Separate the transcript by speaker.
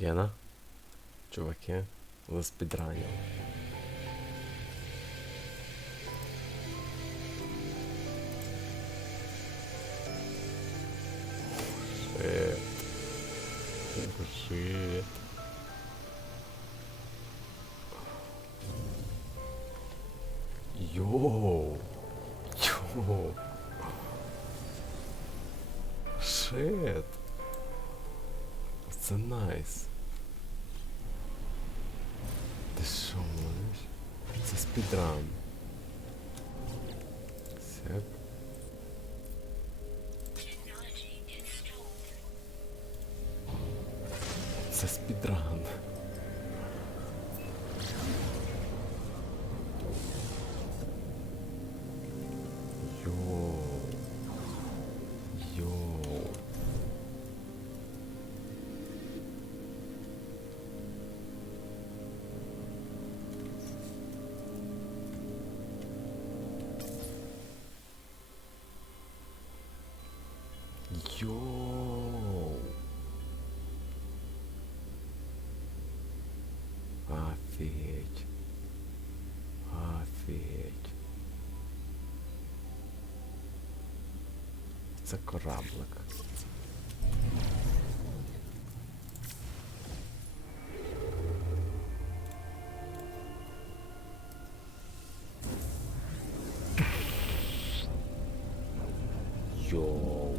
Speaker 1: Гена? Чуваки, ви спідранили. Шит. Шит. Йоу. Йоу. Шит. Це найс. Ти що, можеш? Це спідран. Сяк. Це спідран. Йоу. Офигеть. Офигеть. Це кораблик. Йоу.